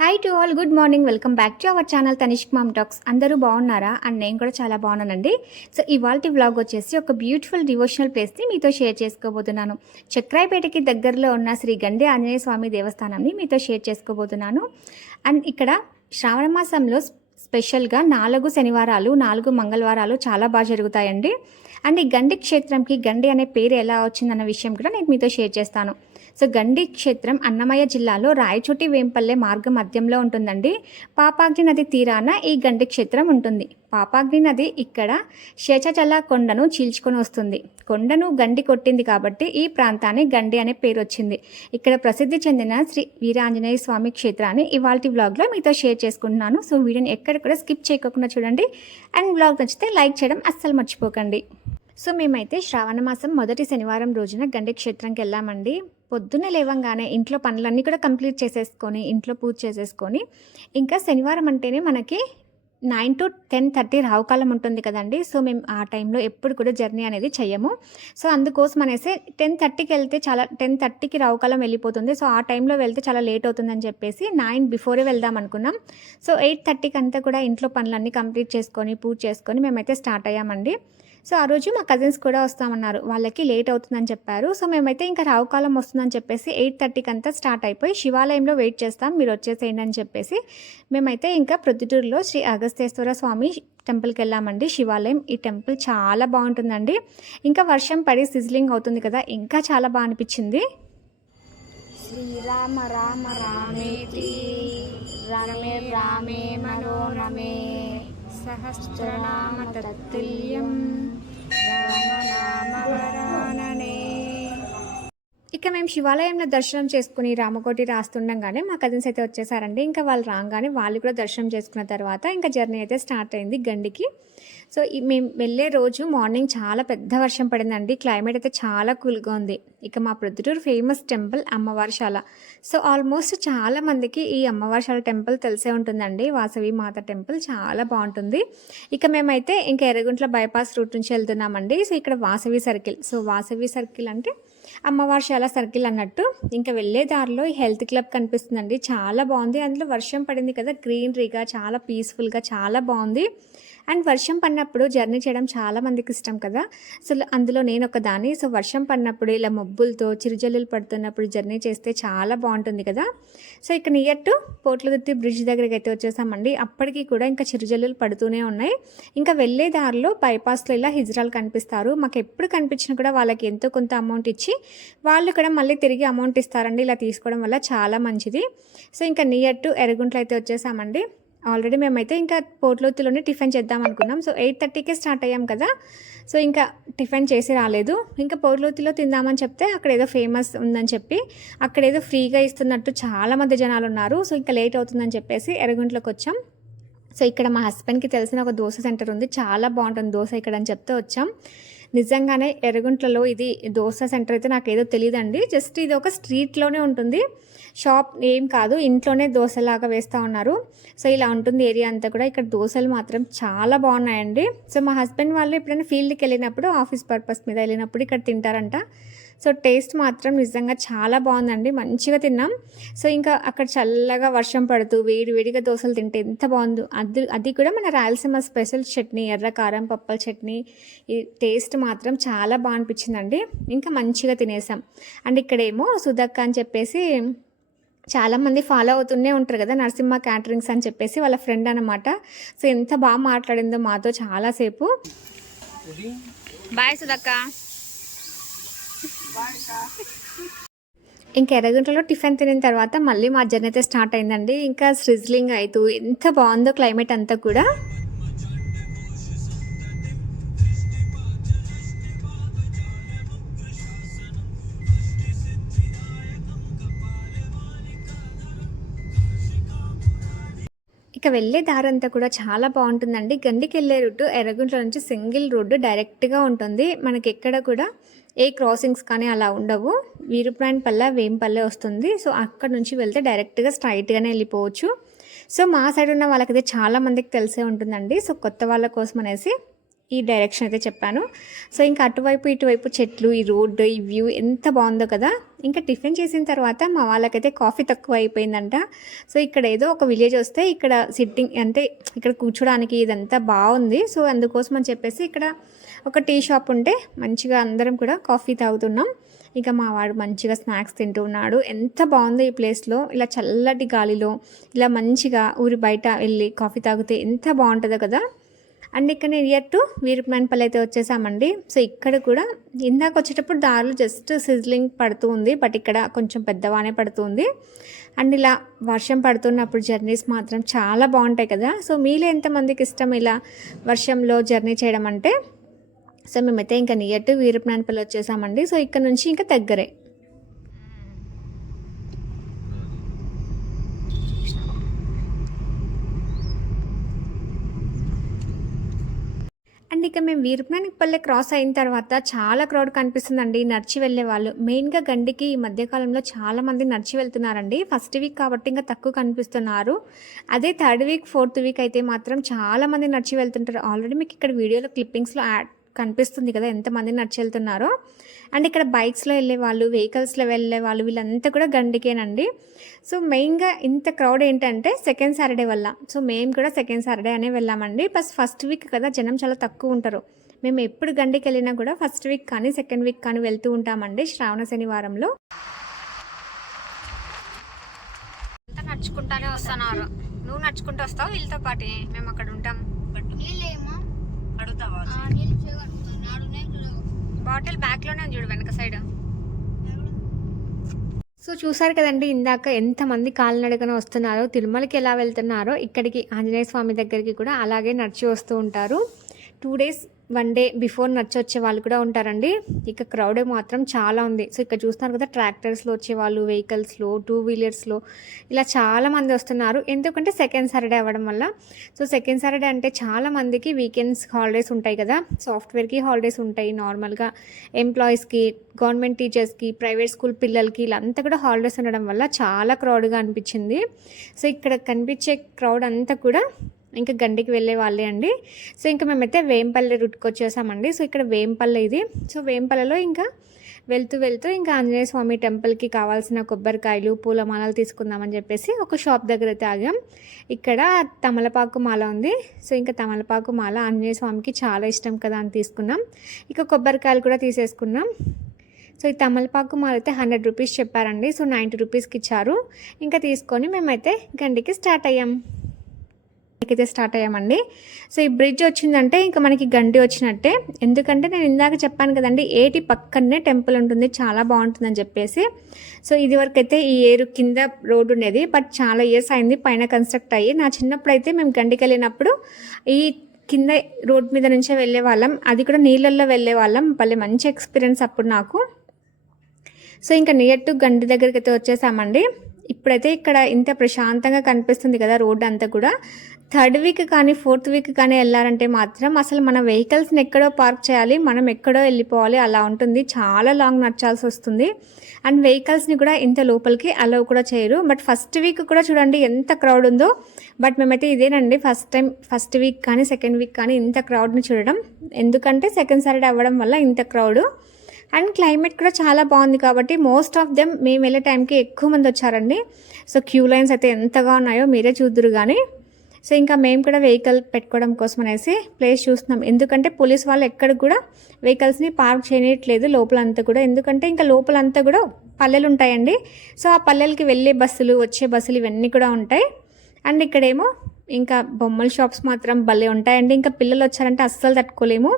Hi to all good morning welcome back to our channel Tanishq mom talks అందరూ బాగున్నారా? And నేను కూడా చాలా బాగున్నానండి. సో ఇవాళ వ్లాగ్ వచ్చేసి ఒక బ్యూటిఫుల్ డివోషనల్ ప్లేస్ని మీతో షేర్ చేసుకోబోతున్నాను. చక్రాయపేటకి దగ్గరలో ఉన్న శ్రీ గండి ఆంజనేయ స్వామి దేవస్థానాన్ని మీతో షేర్ చేసుకోబోతున్నాను. అండ్ ఇక్కడ శ్రావణ మాసంలో స్పెషల్గా నాలుగు శనివారాలు నాలుగు మంగళవారాలు చాలా బాగా జరుగుతాయండి. అండ్ ఈ గండి క్షేత్రంకి గండి అనే పేరు ఎలా వచ్చిందన్న విషయం కూడా నేను మీతో షేర్ చేస్తాను. సో గండి క్షేత్రం అన్నమయ్య జిల్లాలో రాయచోటి వేంపల్లె మార్గ మధ్యంలో ఉంటుందండి. పాపాగ్ని నది తీరాన ఈ గండి క్షేత్రం ఉంటుంది. పాపాగ్ని నది ఇక్కడ శేషచల కొండను చీల్చుకొని వస్తుంది. కొండను గండి కొట్టింది కాబట్టి ఈ ప్రాంతాన్ని గండి అనే పేరు వచ్చింది. ఇక్కడ ప్రసిద్ధి చెందిన శ్రీ వీరాంజనేయ స్వామి క్షేత్రాన్ని ఇవాళ వ్లాగ్లో మీతో షేర్ చేసుకుంటున్నాను. సో వీడియోని ఎక్కడ కూడా స్కిప్ చేయకుండా చూడండి. అండ్ వ్లాగ్ నచ్చితే లైక్ చేయడం అస్సలు మర్చిపోకండి. సో మేమైతే శ్రావణ మాసం మొదటి శనివారం రోజున గండి క్షేత్రంకి వెళ్ళామండి. పొద్దున్నే లేవంగానే ఇంట్లో పనులన్నీ కూడా కంప్లీట్ చేసేసుకొని ఇంట్లో పూజ చేసేసుకొని ఇంకా శనివారం అంటేనే మనకి నైన్ టు టెన్ థర్టీ రావుకాలం ఉంటుంది కదండి. సో మేము ఆ టైంలో ఎప్పుడు కూడా జర్నీ అనేది చెయ్యము. సో అందుకోసం అనేసి టెన్ థర్టీకి వెళ్తే చాలా టెన్ థర్టీకి రావుకాలం వెళ్ళిపోతుంది. సో ఆ టైంలో వెళ్తే చాలా లేట్ అవుతుందని చెప్పేసి నైన్ బిఫోరే వెళ్దాం అనుకున్నాం. సో ఎయిట్ థర్టీకి అంతా కూడా ఇంట్లో పనులన్నీ కంప్లీట్ చేసుకొని పూజ చేసుకొని మేమైతే స్టార్ట్ అయ్యామండి. సో ఆ రోజు మా కజిన్స్ కూడా వస్తామన్నారు. వాళ్ళకి లేట్ అవుతుందని చెప్పారు. సో మేమైతే ఇంకా రావుకాలం వస్తుందని చెప్పేసి ఎయిట్ థర్టీకి అంతా స్టార్ట్ అయిపోయి శివాలయంలో వెయిట్ చేస్తాం మీరు వచ్చేసేయండి అని చెప్పేసి మేమైతే ఇంకా ప్రొద్దుటూరులో శ్రీ అగస్తేశ్వర స్వామి టెంపుల్కి వెళ్ళామండి. శివాలయం ఈ టెంపుల్ చాలా బాగుంటుందండి. ఇంకా వర్షం పడి సిజ్లింగ్ అవుతుంది కదా ఇంకా చాలా బాగా అనిపించింది. శ్రీరామ రామ రామేతి రమే రామే మనోరమే. സഹസ്രനാമതത്തുല്യം രാമനാമവരാനേ ఇక మేము శివాలయంలో దర్శనం చేసుకుని రామకోటి రాస్తుండగానే మా కజిన్స్ అయితే వచ్చేసారండి. ఇంకా వాళ్ళు రాగానే వాళ్ళు కూడా దర్శనం చేసుకున్న తర్వాత ఇంకా జర్నీ అయితే స్టార్ట్ అయింది గండికి. సో మేము వెళ్ళే రోజు మార్నింగ్ చాలా పెద్ద వర్షం పడిందండి. క్లైమేట్ అయితే చాలా కూల్గా ఉంది. ఇక మా Proddatur famous temple Ammavarishala. So almost చాలా మందికి ఈ అమ్మవారిశాల టెంపుల్ తెలిసే ఉంటుందండి. వాసవి మాత టెంపుల్ చాలా బాగుంటుంది. ఇక మేమైతే ఇంకా ఎర్రగుంట్ల బైపాస్ రూట్ నుంచి వెళ్తున్నామండి. సో ఇక్కడ Vasavi circle so Vasavi circle అంటే అమ్మవారిశాల సర్కిల్ అన్నట్టు. ఇంకా వెళ్ళే దారిలో ఈ హెల్త్ క్లబ్ కనిపిస్తుందండి. చాలా బాగుంది. అందులో వర్షం పడింది కదా గ్రీనరీగా చాలా పీస్ఫుల్గా చాలా బాగుంది. అండ్ వర్షం పడినప్పుడు జర్నీ చేయడం చాలా మందికి ఇష్టం కదా. సో అందులో నేను ఒక దాన్ని సో వర్షం పడినప్పుడు ఇలా మబ్బులతో చిరుజల్లులు పడుతున్నప్పుడు జర్నీ చేస్తే చాలా బాగుంటుంది కదా. సో ఇక నియర్ టు పోట్లదుర్తి బ్రిడ్జ్ దగ్గరికి అయితే వచ్చేసామండి. అప్పటికి కూడా ఇంకా చిరుజల్లులు పడుతూనే ఉన్నాయి. ఇంకా వెళ్ళే దారిలో బైపాస్లో ఇలా హిజ్రాలు కనిపిస్తారు. మాకు ఎప్పుడు కనిపించినా కూడా వాళ్ళకి ఎంతో కొంత అమౌంట్ ఇచ్చి వాళ్ళు కూడా మళ్ళీ తిరిగి అమౌంట్ ఇస్తారండి. ఇలా తీసుకోవడం వల్ల చాలా మంచిది. సో ఇంకా నియర్ టు ఎరగుంట్లో అయితే వచ్చేసామండి. ఆల్రెడీ మేమైతే ఇంకా పోట్లోతులోనే టిఫిన్ చేద్దాం అనుకున్నాం. సో ఎయిట్ థర్టీకే స్టార్ట్ అయ్యాం కదా. సో ఇంకా టిఫిన్ చేసి రాలేదు. ఇంకా పోట్లోతిలో తిందామని చెప్తే అక్కడ ఏదో ఫేమస్ ఉందని చెప్పి అక్కడ ఏదో ఫ్రీగా ఇస్తున్నట్టు చాలా మంది జనాలు ఉన్నారు. సో ఇంకా లేట్ అవుతుందని చెప్పేసి ఎరగుంట్లోకి వచ్చాం. సో ఇక్కడ మా హస్బెండ్కి తెలిసిన ఒక దోశ సెంటర్ ఉంది. చాలా బాగుంటుంది దోశ ఇక్కడ అని చెప్తే వచ్చాం. నిజంగానే ఎరగుంట్లలో ఇది దోశ సెంటర్ అయితే నాకు ఏదో తెలియదండి జస్ట్ ఇది ఒక స్ట్రీట్లోనే ఉంటుంది. షాప్ ఏం కాదు ఇంట్లోనే దోశలాగా వేస్తూ ఉన్నారు. సో ఇలా ఉంటుంది ఏరియా అంతా కూడా. ఇక్కడ దోశలు మాత్రం చాలా బాగున్నాయండి. సో మా హస్బెండ్ వాళ్ళు ఎప్పుడైనా ఫీల్డ్కి వెళ్ళినప్పుడు ఆఫీస్ పర్పస్ మీద వెళ్ళినప్పుడు ఇక్కడ తింటారంట. సో టేస్ట్ మాత్రం నిజంగా చాలా బాగుందండి. మంచిగా తిన్నాం. సో ఇంకా అక్కడ చల్లగా వర్షం పడుతూ వేడి వేడిగా దోశలు తింటే ఎంత బాగుందో. అది అది కూడా మన రాయలసీమ స్పెషల్ చట్నీ ఎర్ర కారం పప్పల చట్నీ. ఈ టేస్ట్ మాత్రం చాలా బాగా అనిపించిందండి. ఇంకా మంచిగా తినేసాం. అండ్ ఇక్కడేమో సుధక్క అని చెప్పేసి చాలామంది ఫాలో అవుతూనే ఉంటారు కదా నరసింహ క్యాటరింగ్స్ అని చెప్పేసి వాళ్ళ ఫ్రెండ్ అనమాట సో ఎంత బాగా మాట్లాడిందో మాతో చాలాసేపు బాయ్ సుధక్క. ఇంకా ఎర్రగుంటలో టిఫిన్ తినిన తర్వాత మళ్ళీ మా జర్నీ అయితే స్టార్ట్ అయిందండి. ఇంకా స్రిజ్లింగ్ అవుతూ ఎంత బాగుందో క్లైమేట్ అంతా కూడా. ఇక వెళ్ళే దారంతా కూడా చాలా బాగుంటుందండి. గండికి వెళ్ళే రూట్ ఎర్రగుంట్ల నుంచి సింగిల్ రోడ్డు డైరెక్ట్గా ఉంటుంది. మనకి ఎక్కడ కూడా ఏ క్రాసింగ్స్ కానీ అలా ఉండవు. వీరుప్రాయన్పల్లె వేంపల్లె వస్తుంది. సో అక్కడ నుంచి వెళ్తే డైరెక్ట్గా స్ట్రైట్గానే వెళ్ళిపోవచ్చు. సో మా సైడ్ ఉన్న వాళ్ళకైతే చాలా మందికి తెలిసే ఉంటుందండి. సో కొత్త వాళ్ళ కోసం అనేసి ఈ డైరెక్షన్ అయితే చెప్పాను. సో ఇంకా అటువైపు ఇటువైపు చెట్లు ఈ రోడ్డు ఈ వ్యూ ఎంత బాగుందో కదా. ఇంకా టిఫిన్ చేసిన తర్వాత మా వాళ్ళకైతే కాఫీ తక్కువ అయిపోయిందంట. సో ఇక్కడ ఏదో ఒక విలేజ్ వస్తే ఇక్కడ సిట్టింగ్ అంటే ఇక్కడ కూర్చోడానికి ఇదంతా బాగుంది. సో అందుకోసం అని చెప్పేసి ఇక్కడ ఒక టీ షాప్ ఉంటే మంచిగా అందరం కూడా కాఫీ తాగుతున్నాం. ఇక మా వాడు మంచిగా స్నాక్స్ తింటూ ఉన్నాడు. ఎంత బాగుందో ఈ ప్లేస్లో ఇలా చల్లటి గాలిలో ఇలా మంచిగా ఊరి బయట వెళ్ళి కాఫీ తాగితే ఎంత బాగుంటుందో కదా. అండ్ ఇక్కడ నియర్ టు వీరపల్లి అయితే వచ్చేసామండి. సో ఇక్కడ కూడా ఇందాక వచ్చేటప్పుడు దారులు జస్ట్ సిజ్లింగ్ పడుతూ ఉంది బట్ ఇక్కడ కొంచెం పెద్దవానే పడుతుంది అండ్ ఇలా వర్షం పడుతున్నప్పుడు జర్నీస్ మాత్రం చాలా బాగుంటాయి కదా. సో మీలో ఎంతమందికి ఇష్టం ఇలా వర్షంలో జర్నీ చేయడం అంటే? సో మేమైతే ఇంకా నియర్ టు వీరపల్లి వచ్చేసామండి. సో ఇక్కడ నుంచి ఇంకా దగ్గరే. అండ్ ఇక మేము వీరపల్లి క్రాస్ అయిన తర్వాత చాలా క్రౌడ్ కనిపిస్తుందండి. నడిచి వెళ్ళే వాళ్ళు. మెయిన్గా గండికి ఈ మధ్యకాలంలో చాలా మంది నడిచి వెళ్తున్నారండి. ఫస్ట్ వీక్ కాబట్టి ఇంకా తక్కువ కనిపిస్తున్నారు. అదే థర్డ్ వీక్ ఫోర్త్ వీక్ అయితే మాత్రం చాలా మంది నడిచి వెళ్తుంటారు. ఆల్రెడీ మీకు ఇక్కడ వీడియోలో క్లిప్పింగ్స్లో యాడ్ కనిపిస్తుంది కదా ఎంతమంది నడిచి వెళ్తున్నారో. అండ్ ఇక్కడ బైక్స్లో వెళ్ళే వాళ్ళు వెహికల్స్లో వెళ్ళే వాళ్ళు వీళ్ళంతా కూడా గండికేనండి. సో మెయిన్గా ఇంత క్రౌడ్ ఏంటంటే సెకండ్ సాటర్డే వల్ల. సో మేము కూడా సెకండ్ సాటర్డే అనే వెళ్ళామండి. ప్లస్ ఫస్ట్ వీక్ కదా జనం చాలా తక్కువ ఉంటారు. మేము ఎప్పుడు గండికి వెళ్ళినా కూడా ఫస్ట్ వీక్ కానీ సెకండ్ వీక్ కానీ వెళ్తూ ఉంటామండి శ్రావణ శనివారంలో. అంతా నడుచుకుంటానే వస్తున్నారు. నువ్వు నడుచుకుంటూ వస్తావు? వీళ్ళతో పాటు మేము అక్కడ ఉంటాం. అడుగుతావా ఆ నీళ్ళు చేయగలుగుతాను నాడు నీళ్ళు బాటిల్ బ్యాక్లోనే ఉంది చూడు వెనక సైడ్ సో చూసారు కదండి ఇందాక ఎంతమంది కాలినడకన వస్తున్నారో తిరుమలకి ఎలా వెళ్తున్నారో ఇక్కడికి ఆంజనేయ స్వామి దగ్గరికి కూడా అలాగే నడిచి వస్తూ ఉంటారు. Two days one day before నడిచి వచ్చే వాళ్ళు కూడా ఉంటారండి. ఇక క్రౌడ్ మాత్రం చాలా ఉంది. సో ఇక్కడ చూస్తున్నారు కదా ట్రాక్టర్స్లో వచ్చేవాళ్ళు వెహికల్స్లో టూ వీలర్స్లో ఇలా చాలా మంది వస్తున్నారు. ఎందుకంటే సెకండ్ సాటర్డే అవ్వడం వల్ల. సో సెకండ్ సాటర్డే అంటే చాలా మందికి వీకెండ్స్ హాలిడేస్ ఉంటాయి కదా. సాఫ్ట్వేర్కి హాలిడేస్ ఉంటాయి. నార్మల్గా ఎంప్లాయీస్కి గవర్నమెంట్ టీచర్స్కి ప్రైవేట్ స్కూల్ పిల్లలకి ఇలా కూడా హాలిడేస్ ఉండడం వల్ల చాలా క్రౌడ్గా అనిపించింది. సో ఇక్కడ కనిపించే క్రౌడ్ అంతా కూడా ఇంకా గండికి వెళ్ళే వాళ్ళే అండి. సో ఇంకా మేమైతే వేంపల్లి రూట్కి వచ్చేసామండి. సో ఇక్కడ వేంపల్లి ఇది. సో వేంపల్లిలో ఇంకా వెళ్తూ వెళ్తూ ఇంకా ఆంజనేయ స్వామి టెంపుల్కి కావాల్సిన కొబ్బరికాయలు పూలమాలలు తీసుకుందామని చెప్పేసి ఒక షాప్ దగ్గర అయితే ఆగాం. ఇక్కడ తమలపాకు మాల ఉంది. సో ఇంకా తమలపాకు మాల ఆంజనేయ స్వామికి చాలా ఇష్టం కదా అని తీసుకున్నాం. ఇక కొబ్బరికాయలు కూడా తీసేసుకున్నాం. సో ఈ తమలపాకు మాల అయితే హండ్రెడ్ రూపీస్ చెప్పారండి. సో నైంటీ రూపీస్కి ఇచ్చారు. ఇంకా తీసుకొని మేమైతే గండికి స్టార్ట్ అయ్యాం. అయితే స్టార్ట్ అయ్యామండి. సో ఈ బ్రిడ్జ్ వచ్చిందంటే ఇంకా మనకి గండి వచ్చినట్టే. ఎందుకంటే నేను ఇందాక చెప్పాను కదండి ఏటి పక్కనే టెంపుల్ ఉంటుంది చాలా బాగుంటుందని చెప్పేసి. సో ఇది వరకు అయితే ఈ ఏరు కింద రోడ్డు ఉండేది బట్ చాలా ఇయర్స్ అయింది పైన కన్స్ట్రక్ట్ అయ్యి. నా చిన్నప్పుడు అయితే మేము గండికి వెళ్ళినప్పుడు ఈ కింద రోడ్ మీద నుంచే వెళ్ళే వాళ్ళం. అది కూడా నీళ్ళల్లో వెళ్ళే వాళ్ళం. భలే మంచి ఎక్స్పీరియన్స్ అప్పుడు నాకు. సో ఇంకా నియర్ టు గండి దగ్గరికి అయితే వచ్చేసామండి. ఇప్పుడైతే ఇక్కడ ఇంత ప్రశాంతంగా కనిపిస్తుంది కదా రోడ్ అంతా కూడా. థర్డ్ వీక్ కానీ ఫోర్త్ వీక్ కానీ వెళ్ళారంటే మాత్రం అసలు మన వెహికల్స్ని ఎక్కడో పార్క్ చేయాలి మనం ఎక్కడో వెళ్ళిపోవాలి అలా ఉంటుంది. చాలా లాంగ్ నడచాల్సి వస్తుంది. అండ్ వెహికల్స్ని కూడా ఇంత లోపలికి అలౌ కూడా చేయరు. బట్ ఫస్ట్ వీక్ కూడా చూడండి ఎంత క్రౌడ్ ఉందో. బట్ మేమైతే ఇదేనండి ఫస్ట్ టైం ఫస్ట్ వీక్ కానీ సెకండ్ వీక్ కానీ ఇంత క్రౌడ్ని చూడడం. ఎందుకంటే సెకండ్ సాటర్డే అవ్వడం వల్ల ఇంత క్రౌడ్. అండ్ క్లైమేట్ కూడా చాలా బాగుంది కాబట్టి మోస్ట్ ఆఫ్ దెమ్ మేము వెళ్ళే టైంకి ఎక్కువ మంది వచ్చారండి. సో క్యూ లైన్స్ అయితే ఎంతగా ఉన్నాయో మీరే చూద్దరు కానీ సో ఇంకా మేము కూడా వెహికల్ పెట్టుకోవడం కోసం అనేసి ప్లేస్ చూస్తున్నాం. ఎందుకంటే పోలీస్ వాళ్ళు ఎక్కడ కూడా వెహికల్స్ని పార్క్ చేయట్లేదు లోపలంతా కూడా. ఎందుకంటే ఇంకా లోపలంతా కూడా పల్లెలు ఉంటాయండి. సో ఆ పల్లెలకి వెళ్ళే బస్సులు వచ్చే బస్సులు ఇవన్నీ కూడా ఉంటాయి. అండ్ ఇక్కడేమో ఇంకా బొమ్మల షాప్స్ మాత్రం భలే ఉంటాయండి. ఇంకా పిల్లలు వచ్చారంటే అస్సలు తట్టుకోలేము.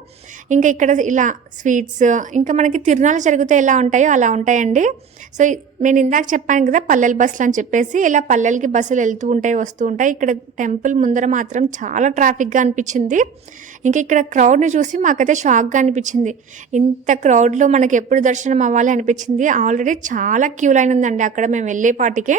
ఇంకా ఇక్కడ ఇలా స్వీట్స్ ఇంకా మనకి తిరునాళ్ళు జరిగితే ఎలా ఉంటాయో అలా ఉంటాయండి. సో నేను ఇందాక చెప్పాను కదా పల్లెల బస్సులు అని చెప్పేసి ఇలా పల్లెలకి బస్సులు వెళ్తూ ఉంటాయి వస్తూ ఉంటాయి. ఇక్కడ టెంపుల్ ముందర మాత్రం చాలా ట్రాఫిక్గా అనిపించింది. ఇంకా ఇక్కడ క్రౌడ్ని చూసి మాకైతే షాక్గా అనిపించింది. ఇంత క్రౌడ్లో మనకి ఎప్పుడు దర్శనం అవ్వాలి అనిపించింది. ఆల్రెడీ చాలా క్యూ లైన్ ఉందండి అక్కడ మేము వెళ్ళే పాటికే.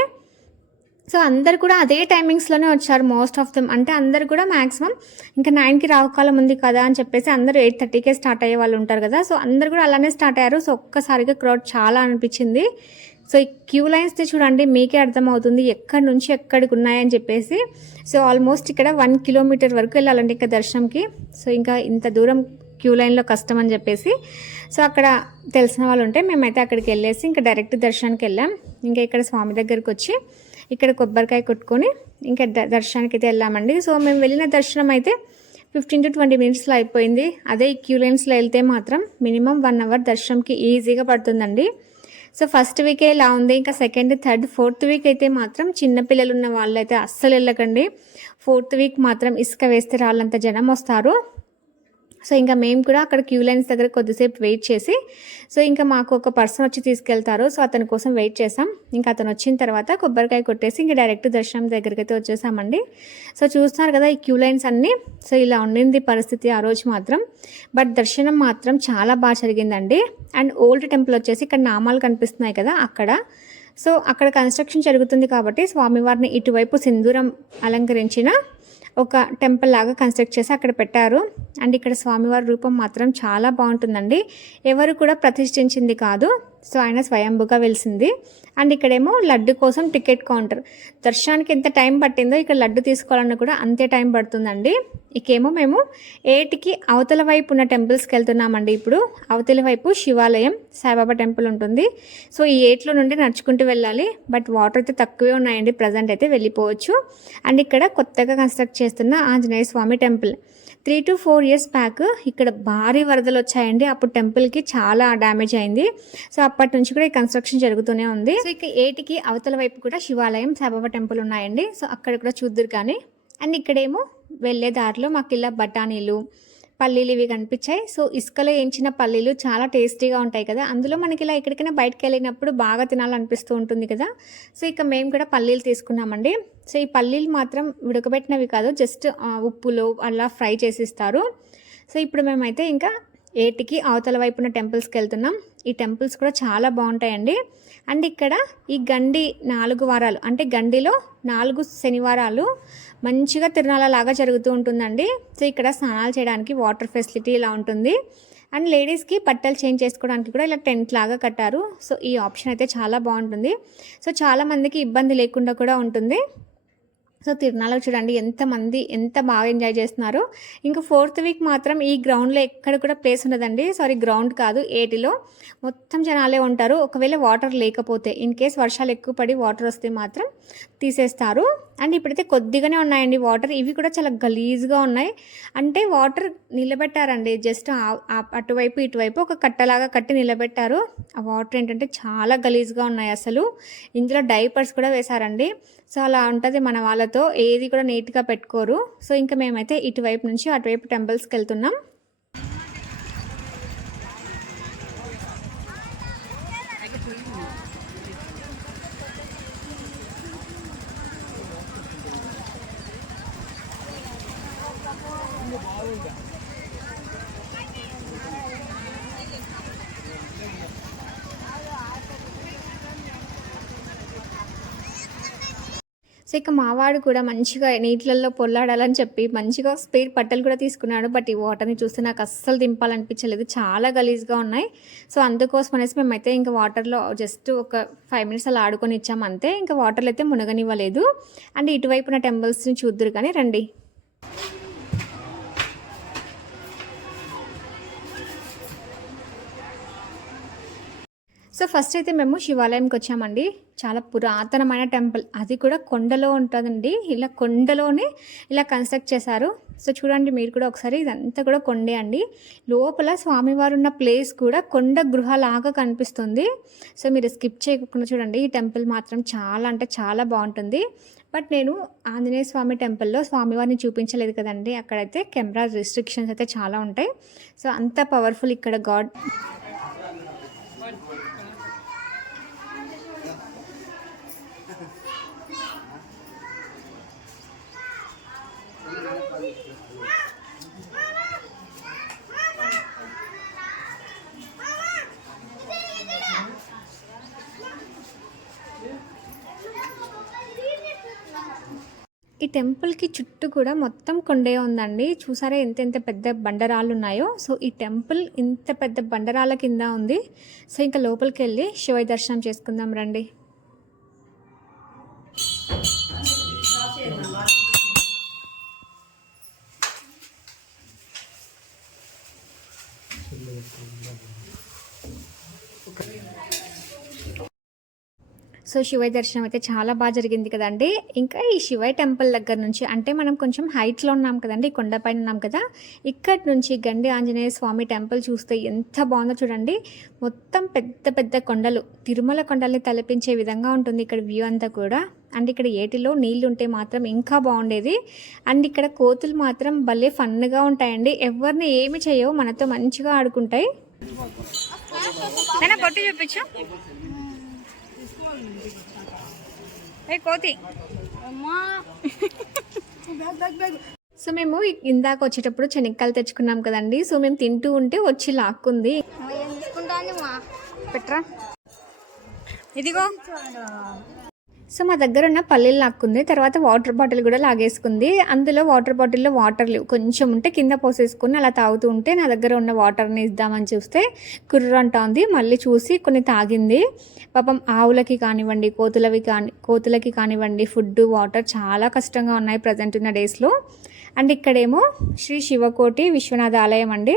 సో అందరు కూడా అదే టైమింగ్స్లోనే వచ్చారు మోస్ట్ ఆఫ్ దమ్ అంటే అందరు కూడా మ్యాక్సిమం ఇంకా నైన్కి రావకాలం ఉంది కదా అని చెప్పేసి అందరూ ఎయిట్ థర్టీకే స్టార్ట్ అయ్యే వాళ్ళు ఉంటారు కదా. సో అందరు కూడా అలానే స్టార్ట్ అయ్యారు. సో ఒక్కసారిగా క్రౌడ్ చాలా అనిపించింది. సో ఈ క్యూ లైన్స్ చూడండి మీకే అర్థమవుతుంది ఎక్కడి నుంచి ఎక్కడికి ఉన్నాయని చెప్పేసి. సో ఆల్మోస్ట్ ఇక్కడ వన్ కిలోమీటర్ వరకు వెళ్ళాలండి ఇక్కడ దర్శనంకి. సో ఇంకా ఇంత దూరం క్యూ లైన్లో కష్టం అని చెప్పేసి. సో అక్కడ తెలిసిన వాళ్ళు ఉంటే మేమైతే అక్కడికి వెళ్ళేసి ఇంకా డైరెక్ట్ దర్శనానికి వెళ్ళాం. ఇంకా ఇక్కడ స్వామి దగ్గరికి వచ్చి ఇక్కడ కొబ్బరికాయ కొట్టుకొని ఇంకా ద- దర్శనానికి అయితే వెళ్ళామండి. సో మేము వెళ్ళిన దర్శనం అయితే ఫిఫ్టీన్ టు ట్వంటీ మినిట్స్లో అయిపోయింది. అదే ఈ క్యూ లైన్స్లో వెళ్తే మాత్రం మినిమం వన్ అవర్ దర్శనంకి ఈజీగా పడుతుందండి. సో ఫస్ట్ వీకే ఇలా ఉంది. ఇంకా సెకండ్ థర్డ్ ఫోర్త్ వీక్ అయితే మాత్రం చిన్నపిల్లలు ఉన్న వాళ్ళు అయితే అస్సలు వెళ్ళకండి. ఫోర్త్ వీక్ మాత్రం ఇసుక వేస్తే రాళ్ళంత జనం వస్తారు. సో ఇంకా మేము కూడా అక్కడ క్యూ లైన్స్ దగ్గర కొద్దిసేపు వెయిట్ చేసి సో ఇంకా మాకు ఒక పర్సన్ వచ్చి తీసుకెళ్తారు. సో అతని కోసం వెయిట్ చేసాం ఇంకా అతను వచ్చిన తర్వాత కొబ్బరికాయ కొట్టేసి ఇంకా డైరెక్ట్ దర్శనం దగ్గరికి అయితే వచ్చేసామండి. సో చూస్తున్నారు కదా ఈ క్యూ లైన్స్ అన్నీ. సో ఇలా ఉండింది పరిస్థితి ఆ రోజు మాత్రం. బట్ దర్శనం మాత్రం చాలా బాగా జరిగిందండి. అండ్ ఓల్డ్ టెంపుల్ వచ్చేసి ఇక్కడ నామాలు కనిపిస్తున్నాయి కదా అక్కడ. సో అక్కడ కన్స్ట్రక్షన్ జరుగుతుంది కాబట్టి స్వామివారిని ఇటువైపు సింధూరం అలంకరించిన ఒక టెంపుల్ లాగా కన్స్ట్రక్ట్ చేసి అక్కడ పెట్టారు. అండ్ ఇక్కడ స్వామివారి రూపం మాత్రం చాలా బాగుంటుందండి. ఎవరు కూడా ప్రతిష్ఠించింది కాదు. సో ఆయన స్వయంభుగా వెలిసింది. అండ్ ఇక్కడేమో లడ్డు కోసం టికెట్ కౌంటర్. దర్శనానికి ఎంత టైం పట్టిందో ఇక్కడ లడ్డు తీసుకోవాలన్నా కూడా అంతే టైం పడుతుందండి. ఇకేమో మేము ఏటికి అవతల వైపు ఉన్న టెంపుల్స్కి వెళ్తున్నామండి ఇప్పుడు. అవతల వైపు శివాలయం సాయిబాబా టెంపుల్ ఉంటుంది. సో ఈ ఏట్లో నుండి నడుచుకుంటూ వెళ్ళాలి. బట్ వాటర్ అయితే తక్కువే ఉన్నాయండి. ప్రజెంట్ అయితే వెళ్ళిపోవచ్చు. అండ్ ఇక్కడ కొత్తగా కన్స్ట్రక్ట్ చేస్తున్న Anjaneya Swamy temple. Three to four years back ఇక్కడ భారీ వరదలు వచ్చాయండి. అప్పుడు టెంపుల్కి చాలా డ్యామేజ్ అయింది. సో అప్పటి నుంచి కూడా ఈ కన్స్ట్రక్షన్ జరుగుతూనే ఉంది. సో ఇక ఏటికి అవతల వైపు కూడా శివాలయం సాయిబాబా టెంపుల్ ఉన్నాయండి. సో అక్కడ కూడా చూద్దరు కానీ అండ్ ఇక్కడేమో వెళ్ళే దారిలో మాకు ఇలా బఠానీలు పల్లీలు ఇవి కనిపించాయి. సో ఇసుకలో వేయించిన పల్లీలు చాలా టేస్టీగా ఉంటాయి కదా. అందులో మనకి ఇలా ఎక్కడికైనా బయటకు వెళ్ళినప్పుడు బాగా తినాలనిపిస్తూ ఉంటుంది కదా. సో ఇక మేము కూడా పల్లీలు తీసుకున్నామండి. సో ఈ పల్లీలు మాత్రం ఉడకబెట్టినవి కాదు జస్ట్ ఉప్పులో అలా ఫ్రై చేసిస్తారు సో ఇప్పుడు మేమైతే ఇంకా ఏటికి అవతల వైపున టెంపుల్స్కి వెళ్తున్నాం. ఈ టెంపుల్స్ కూడా చాలా బాగుంటాయండి. అండ్ ఇక్కడ ఈ గండి నాలుగు వారాలు అంటే గండిలో నాలుగు శనివారాలు మంచిగా తిరునాళ్ళ లాగా జరుగుతూ ఉంటుందండి. సో ఇక్కడ స్నానాలు చేయడానికి వాటర్ ఫెసిలిటీ ఇలా ఉంటుంది. అండ్ లేడీస్కి బట్టలు చేంజ్ చేసుకోవడానికి కూడా ఇలా టెంట్ లాగా కట్టారు. సో ఈ ఆప్షన్ అయితే చాలా బాగుంటుంది. సో చాలామందికి ఇబ్బంది లేకుండా కూడా ఉంటుంది. సో తిరునాళ్ళకు చూడండి ఎంతమంది ఎంత బాగా ఎంజాయ్ చేస్తున్నారు. ఇంకా ఫోర్త్ వీక్ మాత్రం ఈ గ్రౌండ్లో ఎక్కడ కూడా ప్లేస్ ఉండదండి. సారీ గ్రౌండ్ కాదు ఏటిలో. మొత్తం జనాలే ఉంటారు. ఒకవేళ వాటర్ లేకపోతే ఇన్ కేస్ వర్షాలు ఎక్కువ పడి వాటర్ వస్తే మాత్రం తీసేస్తారు. అండ్ ఇప్పుడైతే కొద్దిగానే ఉన్నాయండి వాటర్. ఇవి కూడా చాలా గలీజ్గా ఉన్నాయి. అంటే వాటర్ నిలబెట్టారండి. జస్ట్ అటువైపు ఇటువైపు ఒక కట్టలాగా కట్టి నిలబెట్టారు. ఆ వాటర్ ఏంటంటే చాలా గలీజ్గా ఉన్నాయి అసలు. ఇందులో డైపర్స్ కూడా వేశారండి. సో అలా ఉంటుంది మన వాళ్ళతో. ఏది కూడా నీట్గా పెట్టుకోరు. సో ఇంకా మేమైతే ఇటువైపు నుంచి అటువైపు టెంపుల్స్కి వెళ్తున్నాం. సో ఇక మావాడు కూడా మంచిగా నీటిలలో పొల్లాడాలని చెప్పి మంచిగా స్పేర్ పట్టలు కూడా తీసుకున్నాడు. బట్ ఈ వాటర్ని చూస్తే నాకు అస్సలు దింపాలనిపించలేదు. చాలా గలీజ్గా ఉన్నాయి. సో అందుకోసం అనేసి మేమైతే ఇంకా వాటర్లో జస్ట్ ఒక ఫైవ్ మినిట్స్ అలా ఆడుకొని ఇచ్చాము అంతే. ఇంకా వాటర్లో అయితే మునగనివ్వలేదు. అండ్ ఇటువైపున టెంపుల్స్ని చూద్దరు కానీ రండి. సో ఫస్ట్ అయితే మేము శివాలయంకి వచ్చామండి. చాలా పురాతనమైన టెంపుల్. అది కూడా కొండలో ఉంటుందండి. ఇలా కొండలోనే ఇలా కన్స్ట్రక్ట్ చేశారు. సో చూడండి మీరు కూడా ఒకసారి ఇదంతా కూడా కొండే అండి. లోపల స్వామివారు ఉన్న ప్లేస్ కూడా కొండ గృహలాగా కనిపిస్తుంది. సో మీరు స్కిప్ చేయకుండా చూడండి. ఈ టెంపుల్ మాత్రం చాలా అంటే చాలా బాగుంటుంది. బట్ నేను ఆంజనేయ స్వామి టెంపుల్లో స్వామివారిని చూపించలేదు కదండి. అక్కడైతే కెమెరా రిస్ట్రిక్షన్స్ అయితే చాలా ఉంటాయి. సో అంత పవర్ఫుల్ ఇక్కడ గాడ్ ఈ టెంపుల్కి చుట్టూ కూడా మొత్తం కొండే ఉందండి. చూసారా ఎంత ఎంత పెద్ద బండరాళ్ళు ఉన్నాయో సో ఈ టెంపుల్ ఇంత పెద్ద బండరాల కింద ఉంది. సో ఇంకా లోపలికి వెళ్ళి శివయ్య దర్శనం చేసుకుందాం రండి. సో శివయ్య దర్శనం అయితే చాలా బాగా జరిగింది కదండి. ఇంకా ఈ శివయ్య టెంపుల్ దగ్గర నుంచి అంటే మనం కొంచెం హైట్లో ఉన్నాం కదండి కొండపైన ఉన్నాం కదా ఇక్కడి నుంచి గండి ఆంజనేయ స్వామి టెంపుల్ చూస్తే ఎంత బాగుందో చూడండి. మొత్తం పెద్ద పెద్ద కొండలు తిరుమల కొండల్ని తలపించే విధంగా ఉంటుంది ఇక్కడ వ్యూ అంతా కూడా. అండ్ ఇక్కడ ఏటిలో నీళ్ళు ఉంటే మాత్రం ఇంకా బాగుండేది. అండ్ ఇక్కడ కోతులు మాత్రం భలే ఫన్గా ఉంటాయండి. ఎవరిని ఏమి చేయవు మనతో మంచిగా ఆడుకుంటాయి. పొట్టి చూపించు. ఏ కోతి. అమ్మా. సో మేము ఇందాక వచ్చేటప్పుడు శనక్కాయలు తెచ్చుకున్నాం కదండి. సో మేము తింటూ ఉంటే వచ్చి లాక్కుంది. పెట్రా. ఇదిగో. సో మా దగ్గర ఉన్న పల్లీలు లాక్కుంది. తర్వాత వాటర్ బాటిల్ కూడా లాగేసుకుంది. అందులో వాటర్ బాటిల్లో వాటర్ లేవు. కొంచెం ఉంటే కింద పోసేసుకుని అలా తాగుతూ ఉంటే నా దగ్గర ఉన్న వాటర్ని ఇద్దామని చూస్తే కుర్ర ఉంది మళ్ళీ చూసి కొన్ని తాగింది. పాపం ఆవులకి కానివ్వండి కోతులవి కాని కోతులకి కానివ్వండి ఫుడ్ వాటర్ చాలా కష్టంగా ఉన్నాయి ప్రజెంట్ ఉన్న డేస్లో. అండ్ ఇక్కడేమో శ్రీ శివకోటి విశ్వనాథ ఆలయం అండి.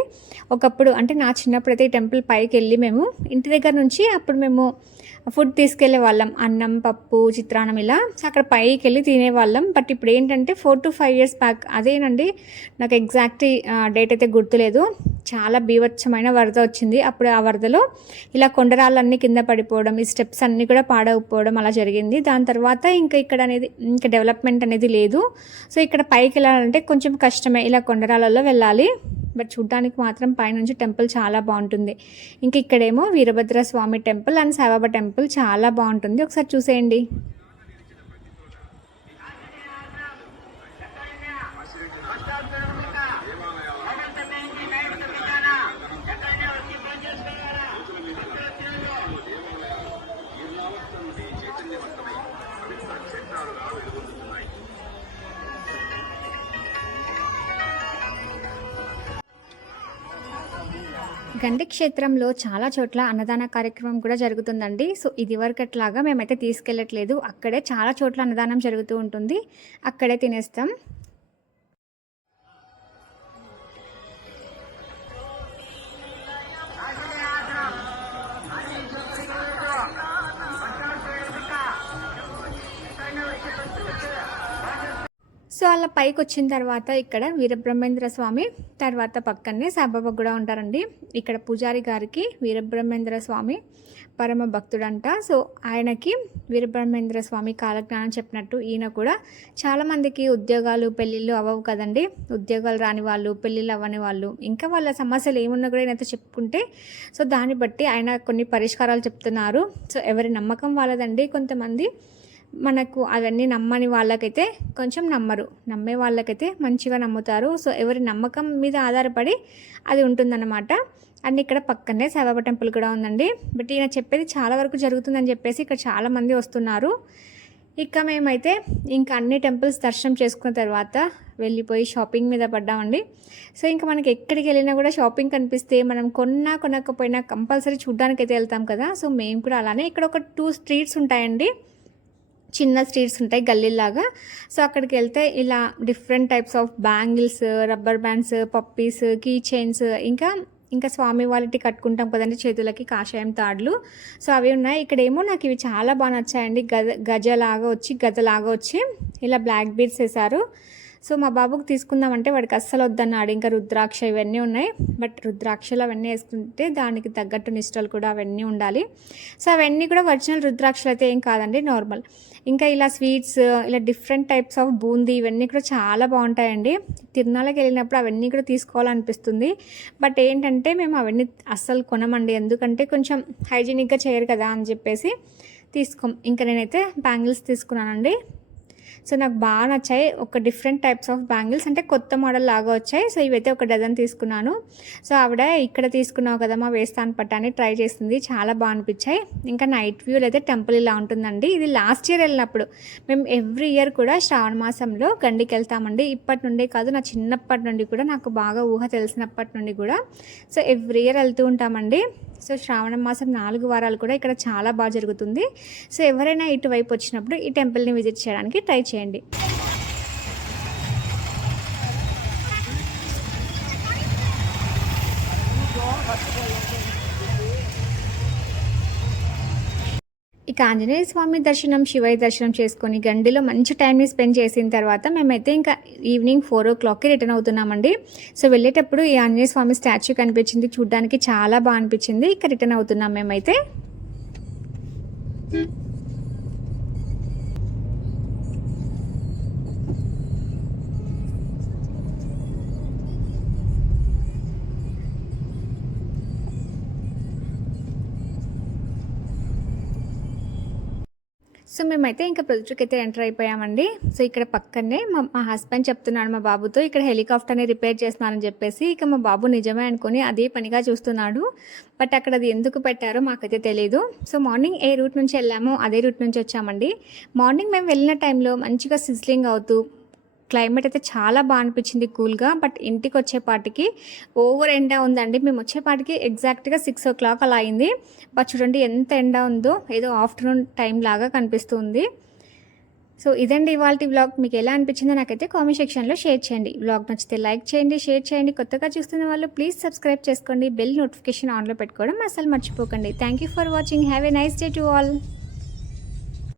ఒకప్పుడు అంటే నా చిన్నప్పుడు అయితే ఈ టెంపుల్ పైకి వెళ్ళి మేము ఇంటి దగ్గర నుంచి అప్పుడు మేము ఫుడ్ తీసుకెళ్ళే వాళ్ళం. అన్నం పప్పు చిత్రాన్నం ఇలా. సో అక్కడ పైకి వెళ్ళి. తినేవాళ్ళం బట్ ఇప్పుడు ఏంటంటే four to five years back అదేనండి. నాకు ఎగ్జాక్ట్ డేట్ అయితే గుర్తులేదు. చాలా బీభత్సమైన వరద వచ్చింది. అప్పుడు ఆ వరదలో ఇలా కొండరాళ్ళన్నీ కింద పడిపోవడం ఈ స్టెప్స్ అన్నీ కూడా పాడైపోవడం అలా జరిగింది. దాని తర్వాత ఇంకా ఇక్కడ అనేది ఇంకా డెవలప్మెంట్ అనేది లేదు. సో ఇక్కడ పైకి వెళ్ళాలంటే కొంచెం కష్టమే. ఇలా కొండరాళ్ళలో వెళ్ళాలి. బట్ చూడ్డానికి మాత్రం పైనుంచి టెంపుల్ చాలా బాగుంటుంది. ఇంకా ఇక్కడేమో Veerabhadra Swamy temple and Saibaba temple చాలా బాగుంటుంది. ఒకసారి చూసేయండి. గండి క్షేత్రంలో చాలా చోట్ల అన్నదాన కార్యక్రమం కూడా జరుగుతుందండి. సో ఇది వరకట్లాగా మేమైతే తీసుకెళ్ళట్లేదు. అక్కడే చాలా చోట్ల అన్నదానం జరుగుతూ ఉంటుంది. అక్కడే తినేస్తాం. సో అలా పైకి వచ్చిన తర్వాత ఇక్కడ వీరబ్రహ్మేంద్ర స్వామి తర్వాత పక్కనే సాయిబాబా కూడా ఉంటారండి. ఇక్కడ పూజారి గారికి వీరబ్రహ్మేంద్ర స్వామి పరమ భక్తుడంట. సో ఆయనకి వీరబ్రహ్మేంద్ర స్వామి కాలజ్ఞానం చెప్పినట్టు ఈయన కూడా చాలామందికి ఉద్యోగాలు పెళ్ళిళ్ళు అవ్వవు కదండి. ఉద్యోగాలు రాని వాళ్ళు పెళ్ళిళ్ళు అవ్వని వాళ్ళు ఇంకా వాళ్ళ సమస్యలు ఏమున్నా కూడా ఈయనతో చెప్పుకుంటే సో దాన్ని బట్టి ఆయన కొన్ని పరిష్కారాలు చెప్తున్నారు. సో ఎవరి నమ్మకం వాళ్ళదండి కొంతమంది. మనకు అవన్నీ నమ్మని వాళ్ళకైతే కొంచెం నమ్మరు. నమ్మే వాళ్ళకైతే మంచిగా నమ్ముతారు. సో ఎవరి నమ్మకం మీద ఆధారపడి అది ఉంటుందన్నమాట. అండ్ ఇక్కడ పక్కనే సాయిబాబా టెంపుల్ కూడా ఉందండి. బట్ ఈయన చెప్పేది చాలా వరకు జరుగుతుందని చెప్పేసి ఇక్కడ చాలామంది వస్తున్నారు. ఇక మేమైతే ఇంకా అన్ని టెంపుల్స్ దర్శనం చేసుకున్న తర్వాత వెళ్ళిపోయి షాపింగ్ మీద పడ్డామండి. సో ఇంకా మనకి ఎక్కడికి వెళ్ళినా కూడా షాపింగ్ కనిపిస్తే మనం కొన్నా కొనకపోయినా కంపల్సరీ చూడ్డానికి అయితే వెళ్తాం కదా. సో మేము కూడా అలానే ఇక్కడ ఒక టూ స్ట్రీట్స్ ఉంటాయండి. చిన్న స్ట్రీట్స్ ఉంటాయి గల్లీలాగా సో అక్కడికి వెళ్తే ఇలా different types of bangles rubber bands puppies key chains ఇంకా ఇంకా స్వామి వాళ్ళకి కట్టుకుంటాం కదండి చేతులకి కాషాయం తాడులు. సో అవి ఉన్నాయి. ఇక్కడేమో నాకు ఇవి చాలా బాగా నచ్చాయండి. గజ గజలాగా వచ్చి గజలాగా వచ్చి ఇలా బ్లాక్ బీడ్స్ వేశారు. సో మా బాబుకి తీసుకుందామంటే వాడికి అస్సలు వద్దన్నాడు ఇంకా రుద్రాక్ష ఇవన్నీ ఉన్నాయి. బట్ రుద్రాక్షలు అవన్నీ వేసుకుంటే దానికి తగ్గట్టు నిష్టలు కూడా అవన్నీ ఉండాలి. సో అవన్నీ కూడా ఒరిజినల్ రుద్రాక్షలు అయితే ఏం కాదండి నార్మల్. ఇంకా ఇలా స్వీట్స్ ఇలా డిఫరెంట్ టైప్స్ ఆఫ్ బూందీ ఇవన్నీ కూడా చాలా బాగుంటాయండి. తిరునాళ్ళకి వెళ్ళినప్పుడు అవన్నీ కూడా తీసుకోవాలనిపిస్తుంది. బట్ ఏంటంటే మేము అవన్నీ అస్సలు కొనమండి. ఎందుకంటే కొంచెం హైజీనిక్గా చేయరు కదా అని చెప్పేసి తీసుకోం. ఇంకా నేనైతే బ్యాంగిల్స్ తీసుకున్నానండి. సో నాకు బాగా నచ్చాయి. ఒక డిఫరెంట్ టైప్స్ ఆఫ్ బ్యాంగిల్స్ అంటే కొత్త మోడల్ లాగా వచ్చాయి. సో ఇవైతే ఒక డజన్ తీసుకున్నాను. సో ఆవిడ ఇక్కడ తీసుకున్నావు కదమ్మా వేస్తాను పట్టాన్ని ట్రై చేసింది. చాలా బాగా అనిపించాయి. ఇంకా నైట్ వ్యూలో అయితే టెంపుల్ ఇలా ఉంటుందండి. ఇది లాస్ట్ ఇయర్ వెళ్ళినప్పుడు. మేము ఎవ్రీ ఇయర్ కూడా శ్రావణ మాసంలో గండికి వెళ్తామండి. ఇప్పటి నుండే కాదు నా చిన్నప్పటి నుండి కూడా నాకు బాగా ఊహ తెలిసినప్పటి నుండి కూడా. సో ఎవ్రీ ఇయర్ వెళ్తూ ఉంటామండి. సో శ్రావణ మాసం నాలుగు వారాలు కూడా ఇక్కడ చాలా బాగా జరుగుతుంది. సో ఎవరైనా ఇటువైపు వచ్చినప్పుడు ఈ టెంపుల్ని విజిట్ చేయడానికి ట్రై చేయండి. ఇక ఆంజనేయ స్వామి దర్శనం శివయ్య దర్శనం చేసుకొని గండిలో మంచి టైంని స్పెండ్ చేసిన తర్వాత మేమైతే ఇంకా ఈవినింగ్ ఫోర్ ఓ క్లాక్కి రిటర్న్ అవుతున్నామండి. సో వెళ్ళేటప్పుడు ఈ ఆంజనేయ స్వామి స్టాచ్యూ కనిపించింది చూడడానికి చాలా బాగా అనిపించింది. ఇక రిటర్న్ అవుతున్నాం మేమైతే. సో మేమైతే ఇంకా ప్రొజెక్ట్కి అయితే ఎంటర్ అయిపోయామండి. సో ఇక్కడ పక్కనే మా మా హస్బెండ్ చెప్తున్నాడు మా బాబుతో ఇక్కడ హెలికాప్టర్ని రిపేర్ చేస్తున్నారని చెప్పేసి ఇక మా బాబు నిజమే అనుకుని అదే పనిగా చూస్తున్నాడు. బట్ అక్కడ అది ఎందుకు పెట్టారో మాకైతే తెలియదు సో మార్నింగ్ ఏ రూట్ నుంచి వెళ్ళామో అదే రూట్ నుంచి వచ్చామండి. మార్నింగ్ మేము వెళ్ళిన టైంలో మంచిగా సిజ్లింగ్ అవుతూ క్లైమేట్ అయితే చాలా బాగా అనిపించింది కూల్గా బట్ ఇంటికి వచ్చేపాటికి ఓవర్ ఎండ ఉందండి. మేము వచ్చేపాటికి ఎగ్జాక్ట్గా సిక్స్ ఓ క్లాక్ అలా అయింది. బట్ చూడండి ఎంత ఎండ ఉందో ఏదో ఆఫ్టర్నూన్ టైం లాగా కనిపిస్తుంది. సో ఇదండి ఇవాళ వ్లాగ్. మీకు ఎలా అనిపించిందో నాకైతే కామెంట్ సెక్షన్లో షేర్ చేయండి. వ్లాగ్ నచ్చితే లైక్ చేయండి షేర్ చేయండి. కొత్తగా చూస్తున్న వాళ్ళు ప్లీజ్ సబ్స్క్రైబ్ చేసుకోండి. బెల్ నోటిఫికేషన్ ఆన్లో పెట్టుకోవడం అసలు మర్చిపోకండి. Thank you for watching. Have a nice day to all.